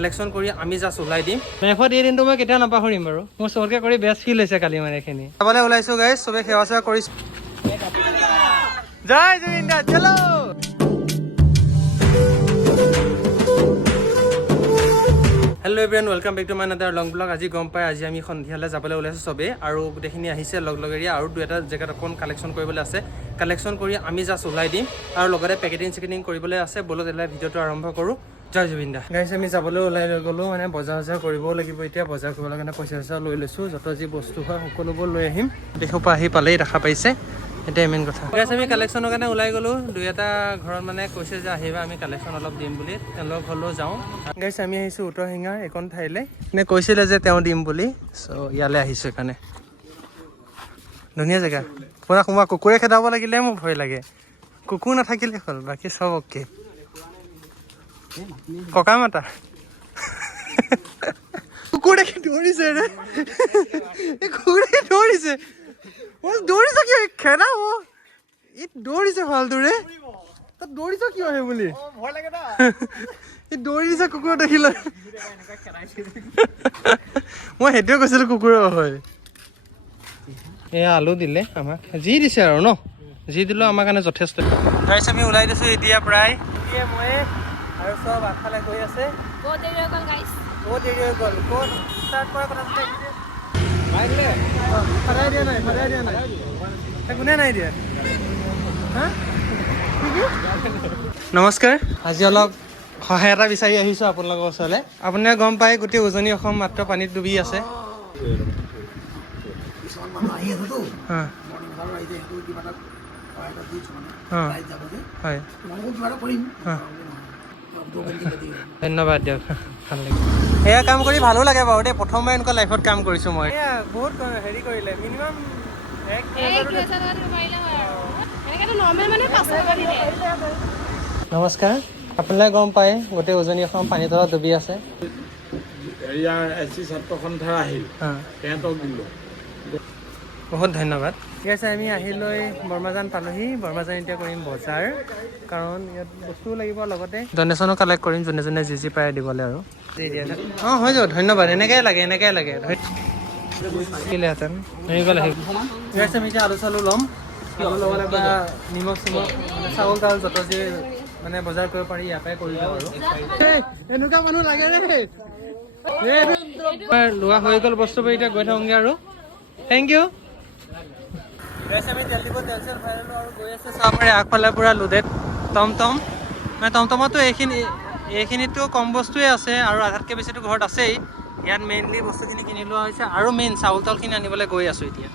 Collection কৰি আমি just ওলাই দিম। মেফত এই দিনটো মই কেতিয়াও নাপাহৰিম বাৰু। মোৰ চবতকৈ কৰি বেষ্ট ফিল হৈছে কালি মানে এইখিনি। যাবলৈ ওলাইছোঁ গাইজ, চবে সেৱা চেৱা কৰিছোঁ। জয় জুবিন দা, চলো। Hello' everyone, welcome back to my another long blog. আজি গম পাই আজি আমি সন্ধিয়ালৈ যাবলৈ ওলাইছোঁ চবেই, আৰু গোটেইখিনি আহিছে লগেৰিয়া, আৰু 2-এটা জেগাত অকণ কালেকশ্যন কৰিবলৈ আছে। কালেকশ্যন কৰি আমি জাষ্ট ওলাই দিম, আৰু লগতে পেকেটিং কৰিবলৈ আছে। ব'লত এলাই ভিডিঅ'টো আৰম্ভ কৰোঁ। জয় জুবিন দা। গাইছ, আমি যাবলৈ ওলাই গ'লোঁ, মানে বজাৰ কৰিবও লাগিব। এতিয়া বজাৰ কৰিবলৈ কাৰণে পইচা লৈ লৈছোঁ। যত যি বস্তু হয় সকলোবোৰ লৈ আহিম। দেশৰ পৰা আহি পালেই দেখা পাইছে, এতিয়া মেইন কথা। গাইছ, আমি কালেকশ্যনৰ কাৰণে ওলাই গ'লোঁ। 2-এটা ঘৰত মানে কৈছে যে আহিবা, আমি কালেকশ্যন অলপ দিম বুলি। তেওঁলোকৰ ঘৰলৈও যাওঁ। গাইছ, আমি আহিছোঁ উত্তৰ সিঙাৰ এইকণ ঠাইলৈ। এনে কৈছিলে যে তেওঁ দিম বুলি, চ' ইয়ালৈ আহিছোঁ। সেইকাৰণে ধুনীয়া জেগা। সোমা কুকুৰে খেদাব লাগিলে মোৰ ভয় লাগে। কুকুৰ নাথাকিলে হ'ল, বাকী চব অ'কে। ককা মাতা কুকুৰ দেখি দৌৰিছে ৰে, কুকুৰে দৌৰিছে। দৌৰিছ কিয়? খেদাব ই দৌৰিছে ভালদৰে। তই দৌৰিছ কিয় আহে বুলি ই দৌৰিছে কুকুৰ দেখিলে। মই সেইটোৱে কৈছিলো কুকুৰৰ হয়। এয়া আলু দিলে আমাক, যি দিছে আৰু ন, যি দিলেও আমাৰ কাৰণে যথেষ্ট। গাইছ, আমি ওলাই দিছোঁ এতিয়া প্ৰায়। মই আৰু চব আগফালে গৈ আছে। বহুত দেৰি হৈ গ'ল গাইছ, বহুত দেৰি হৈ গ'ল। ক'ত ষ্টাৰ্ট কৰা কথা আছে? সদায় দিয়া নাই কোনে নাই দিয়া? নমস্কাৰ, আজি অলপ সহায় এটা বিচাৰি আহিছোঁ আপোনালোকৰ ওচৰলৈ। আপোনালোকে গম পায় গোটেই উজনি অসম মাত্ৰ পানীত ডুবি আছে। ধন্যবাদ দিয়ক, ভাল লাগিল। এয়া কাম কৰি ভালো লাগে বাৰু দেই। প্ৰথমবাৰ এনেকুৱা লাইফত কাম কৰিছোঁ মই। বহুত হেৰি কৰিলে, মিনিমাম নমস্কাৰ। আপোনালোকে গম পায় গোটেই উজনি অসম পানী তলত ডুবি আছে। বহুত ধন্যবাদ। ঠিক আছে, আমি আহিলৈ বৰ্মাজান পালোহি। বৰ্মাজান এতিয়া কৰিম বজাৰ, কাৰণ ইয়াত বস্তুও লাগিব, লগতে ডনেশ্যনো কালেক্ট কৰিম, যোনে যি পাৰে দিবলৈ আৰু। অঁ, হৈ যাব, ধন্যবাদ। এনেকৈ লাগে দিলেহেঁতেন হৈ গ'ল। ঠিক আছে, আমি এতিয়া আলু চালু ল'ম। আলু ল'বলৈ বা নিমখ চিমখ, মানে চাউল তাউল যত যি মানে বজাৰ কৰিব পাৰি ইয়াৰ পৰাই কৰি লওঁ আৰু। এনেকুৱা মানুহ লাগে দেই। লোৱা হৈ গ'ল বস্তুবোৰ, এতিয়া গৈ থাকোঁগৈ আৰু। Thank you. আমি তেল দিব তেল চেল ভৰাই ল'লোঁ আৰু গৈ আছে চাহপাৰী আগফালে পূৰা লোডেড টমটম। মানে টমটমতো এইখিনিতো কম বস্তুৱে আছে, আৰু আধাতকৈ বেছিটো ঘৰত আছেই। ইয়াত মেইনলি বস্তুখিনি কিনি লোৱা হৈছে, আৰু মেইন চাউল তাউলখিনি আনিবলৈ গৈ আছোঁ এতিয়া।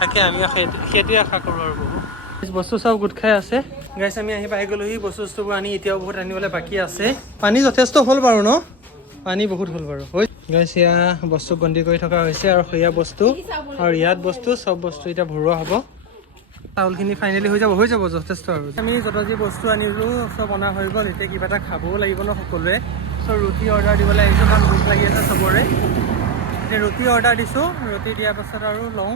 তাকে আমি সেইটোৱে আশা কৰোঁ আৰু বহুত বস্তু চব গোট খাই আছে। গাইছ, আমি আহি পাই গ'লোহি। বস্তুবোৰ আনি এতিয়াও বহুত আনিবলৈ বাকী আছে। পানী যথেষ্ট হ'ল বাৰু ন, পানী বহুত হ'ল বাৰু। গাইছ, এয়া বস্তু গন্তি কৰি থকা হৈছে, আৰু সেয়া বস্তু আৰু ইয়াত বস্তু চব বস্তু এতিয়া ভৰোৱা হ'ব। চাউলখিনি ফাইনেলি হৈ যাব যথেষ্ট আৰু। আমি যত যি বস্তু আনিলোঁ চব অনা হৈ গ'ল। এতিয়া কিবা এটা খাবও লাগিব ন সকলোৱে। চ' ৰুটি অৰ্ডাৰ দিবলৈ আহিছোঁ, কাৰণ ভোক লাগি আছে চবৰে। এতিয়া ৰুটি অৰ্ডাৰ দিছোঁ, ৰুটি দিয়াৰ পাছত আৰু লওঁ।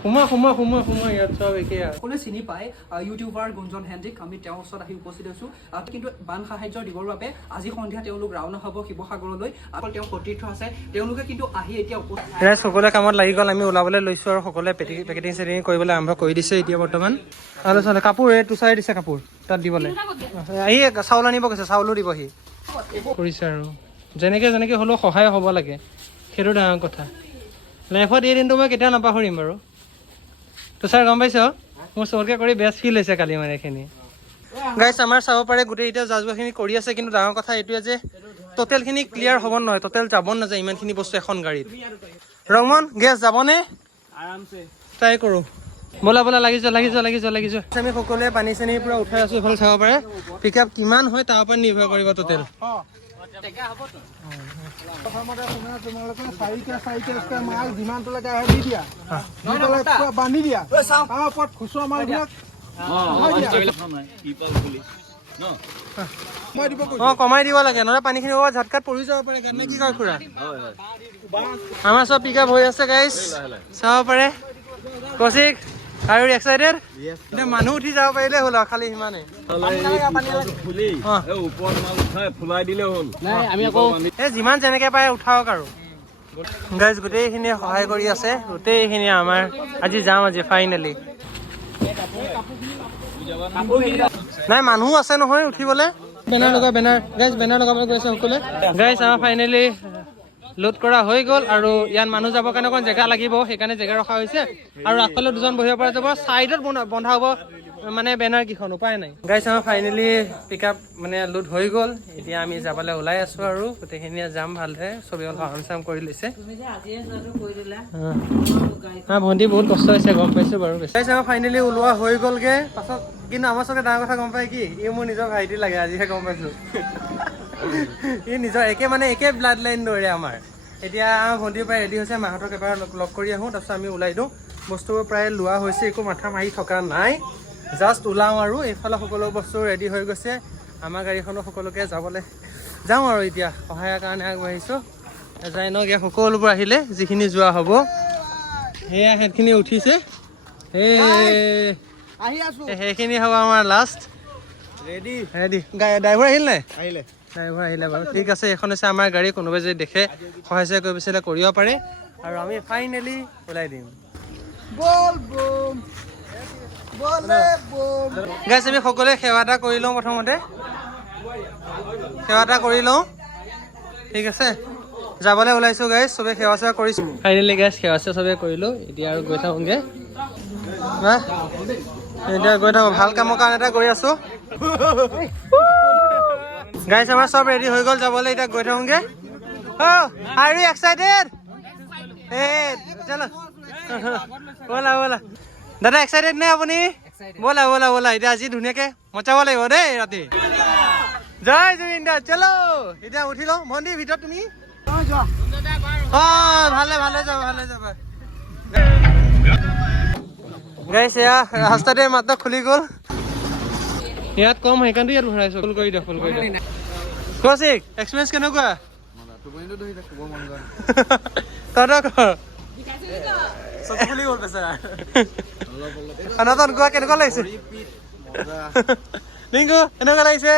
সোমোৱা ইয়াত চব একেই আৰু। সকলোৱে চিনি পায় ইউটিউবাৰ গুঞ্জন হেণ্ডিক। আমি তেওঁৰ ওচৰত আহি উপস্থিত হৈছোঁ, কিন্তু বান সাহায্য দিবৰ বাবে আজি সন্ধিয়া তেওঁলোক ৰাওনা হ'ব শিৱসাগৰলৈ। অকল তেওঁৰ সতীৰ্থ আছে, তেওঁলোকে কিন্তু আহি এতিয়া সকলোৱে কামত লাগি গ'ল। আমি ওলাবলৈ লৈছোঁ, আৰু সকলোৱে পেকেটিং চেকেটিং কৰিবলৈ আৰম্ভ কৰি দিছে এতিয়া বৰ্তমান। আলোচনা কাপোৰ এই তুচাৰি দিছে, কাপোৰ তাত দিবলৈ। আহি চাউল আনিব কৈছে, চাউলো দিবহি কৰিছে। আৰু যেনেকৈ হ'লেও সহায় হ'ব লাগে, সেইটো ডাঙৰ কথা। লাইফত এই দিনটো মই কেতিয়াও নাপাহৰিম বাৰু। তুষাৰ গম পাইছ, মোৰ চবতকৈ কৰি বেষ্ট ফিল হৈছে কালি মানে এইখিনি। গাইছ, আমাৰ চাব পাৰে গোটেই এতিয়া যা-যোগাখিনি কৰি আছে, কিন্তু ডাঙৰ কথা এইটোৱে যে টোটেলখিনি ক্লিয়াৰ হ'ব নহয়, টোটেল যাব নাযায় ইমানখিনি বস্তু এখন গাড়ীত। ৰমন, গেছ যাবনে? ট্ৰাই কৰোঁ। ব'লা লাগি যোৱা। আমি সকলোৱে পানী চানী পূৰা উঠাই আছোঁ। এইফালে চাব পাৰে পিক আপ কিমান হয় তাৰ ওপৰত নিৰ্ভৰ কৰিব টোটেল। প্ৰথমতে তোমালোকে 4 মাল যিমানটোলৈকে আহে দি দিয়া, বান্ধি দিয়া। তাৰ ওপৰত খুচুৰা মালবিলাক কমাই দিব লাগে, নহ'লে পানীখিনি ঝাটকাত পৰি যাব পাৰে। কাৰণে কি কয় খুৰা? আমাৰ চব পিক আপ হৈ আছে গাইছ, চাব পাৰে। কৌশিক আৰু এক্সাইটেড এতিয়া মানুহ উঠি যাব পাৰিলে হ'ল আৰু খালি সিমানে এই যিমান যেনেকে পায় উঠাওক আৰু গাইজ গোটেইখিনিয়ে সহায় কৰি আছে গোটেইখিনি আমাৰ আজি যাম আজি ফাইনেলি নাই মানুহ আছে নহয় উঠিবলৈ বেনাৰ লগা বেনাৰ গাইজ বেনাৰ লগাবলৈ গৈছে সকলোৱে গাইজ আমাৰ ফাইনেলি লোড কৰা হৈ গ'ল আৰু ইয়াত মানুহ যাবৰ কাৰণে অকণ জেগা লাগিব সেইকাৰণে জেগা ৰখা হৈছে আৰু আগফালে দুজন বহিব পৰা যাব চাইডত বন্ধা হ'ব মানে বেনাৰ কেইখন উপায় নাই গাইজ আমাৰ ফাইনেলি পিক আপ মানে লোড হৈ গ'ল এতিয়া আমি যাবলৈ ওলাই আছো আৰু গোটেইখিনিয়ে যাম ভালদৰে চবেই অলপ আৰাম চাম কৰি লৈছে ভণ্টি বহুত কষ্ট হৈছে গম পাইছো বাৰু গাইজ আমাৰ ফাইনেলি ওলোৱা হৈ গ'লগে পাছত কিন্তু আমাৰ চবে ডাঙৰ কথা গম পায় কি ই মোৰ নিজৰ ভাইটি লাগে আজিহে গম পাইছো ই নিজৰ একে ব্লাড লাইন দৌৰে আমাৰ এতিয়া আমাৰ ভণ্টিৰ প্ৰায় ৰেডি হৈছে মাহঁতক এবাৰ লগ কৰি আহোঁ তাৰপিছত আমি ওলাই দিওঁ বস্তুবোৰ প্ৰায় লোৱা হৈছে একো মাথা মাৰি থকা নাই জাষ্ট ওলাওঁ আৰু এইফালে সকলো বস্তু ৰেডি হৈ গৈছে আমাৰ গাড়ীখনো সকলোকে যাবলৈ যাওঁ আৰু এতিয়া সহায়ৰ কাৰণে আগবাঢ়িছোঁ যাই নক ইয়াত সকলোবোৰ আহিলে যিখিনি যোৱা হ'ব সেয়া সেইখিনি উঠিছে সেইখিনি হ'ব আমাৰ লাষ্ট ৰেডি ড্ৰাইভাৰ আহিল নাই ড্ৰাইভাৰ আহিলে বাৰু ঠিক আছে এইখন হৈছে আমাৰ গাড়ী কোনোবাই যদি দেখে সহায় কৰিব বিচাৰিলে কৰিব পাৰে আৰু আমি ফাইনেলি ওলাই দিম গাইজ আমি সকলোৱে সেৱা এটা কৰি লওঁ প্ৰথমতে সেৱা এটা কৰি লওঁ ঠিক আছে যাবলৈ ওলাইছোঁ গাইজ চবে সেৱা চেৱা কৰিছোঁ ফাইনেলি গাইজ সেৱা চেৱা চবে কৰিলোঁ এতিয়া আৰু গৈ থাকোঁগৈ এতিয়া গৈ থাকোঁ ভাল কামৰ কাৰণে এটা গৈ আছোঁ গাইজ আমাৰ চব ৰেডি হৈ গ'ল যাবলৈ এতিয়া গৈ থাকোঁগৈ আৰ ইউ এক্সাইটেড চলো ব'লা ব'লা দাদা এক্সাইটেড নে আপুনি ব'লা ব'লা ব'লা এতিয়া আজি ধুনীয়াকৈ মচাব লাগিব দেই ৰাতি জয় জুবিন দা চলো এতিয়া উঠি লওঁ মন্দিৰ ভিতৰত তুমি ভালে যাবা গাইজ এয়া ৰাস্তাতে মাত্ৰ খুলি গ'ল ইয়াত কম সেইকাৰণে ইয়াত ভৰাইছোঁ ফুল কৰি দিয়া কৌশিক এক্সপিৰিয়েঞ্চ কেনেকুৱা তহঁতৰ কেনেকুৱা লাগিছে ৰিংকু কেনেকুৱা লাগিছে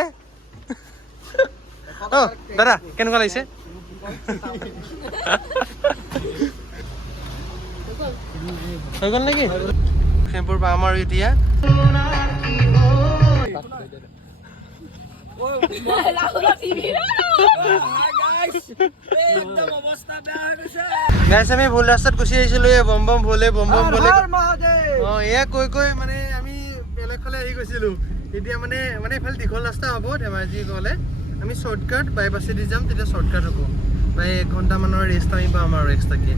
দাদা কেনেকুৱা লাগিছে হৈ গ'ল নেকি লখিমপুৰ পাম আৰু এতিয়া গাইছ আমি ভুল ৰাস্তাত গুচি আহিছিলো বম বম ভোলে এয়া কৈ মানে আমি বেলেগ ফালে আহি গৈছিলো এতিয়া মানে এইফালে দীঘল ৰাস্তা হ'ব ধেমাজি গ'লে আমি শ্বৰ্টকাট বাইপাছে দি যাম তেতিয়া শ্বৰ্টকাট হ'ব প্ৰায় 1 ঘণ্টামানৰ ৰেষ্ট আমি পাম আৰু এক্সট্ৰাকে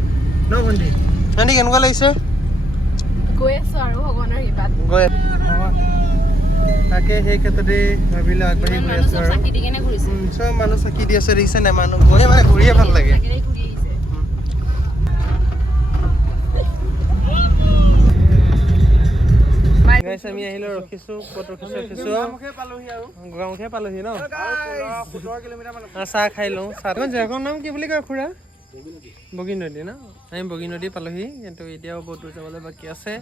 ন ভণ্টি ভণ্টি কেনেকুৱা লাগিছে গৈ আছো আৰু ভগৱানৰ কৃপাত তাকে সেই ক্ষেত্ৰতে ভাবিলে আগবাঢ়ি গৈ আছো আৰু চব মানুহ চাকি দি আছে দেখিছে নাই মানুহ গৈ মানে ঘূৰিয়ে ভাল লাগে আমি আহিলো ৰখিছো ক'ত ৰখিছো গাঁৱমুখে পালোহি ন চাহ খাই লওঁ চাহ জেগাৰ নাম কি বুলি কয় খুৰা বগীনদী ন আমি বগীনদী পালোহি কিন্তু এতিয়াও বহুত দূৰ যাবলৈ বাকী আছে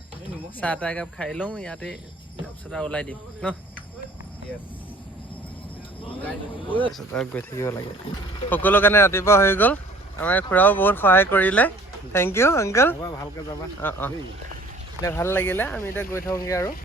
চাহ তাহ একাপ খাই লওঁ ইয়াতে তাৰপিছত আৰু ওলাই দিম ন গৈ থাকিব লাগে সকলো কাৰণে ৰাতিপুৱা হৈ গ'ল আমাৰ খুৰাও বহুত সহায় কৰিলে থেংক ইউ আংকল ভালকৈ যাবা ভাল লাগিলে আমি এতিয়া গৈ থাকোঁগৈ আৰু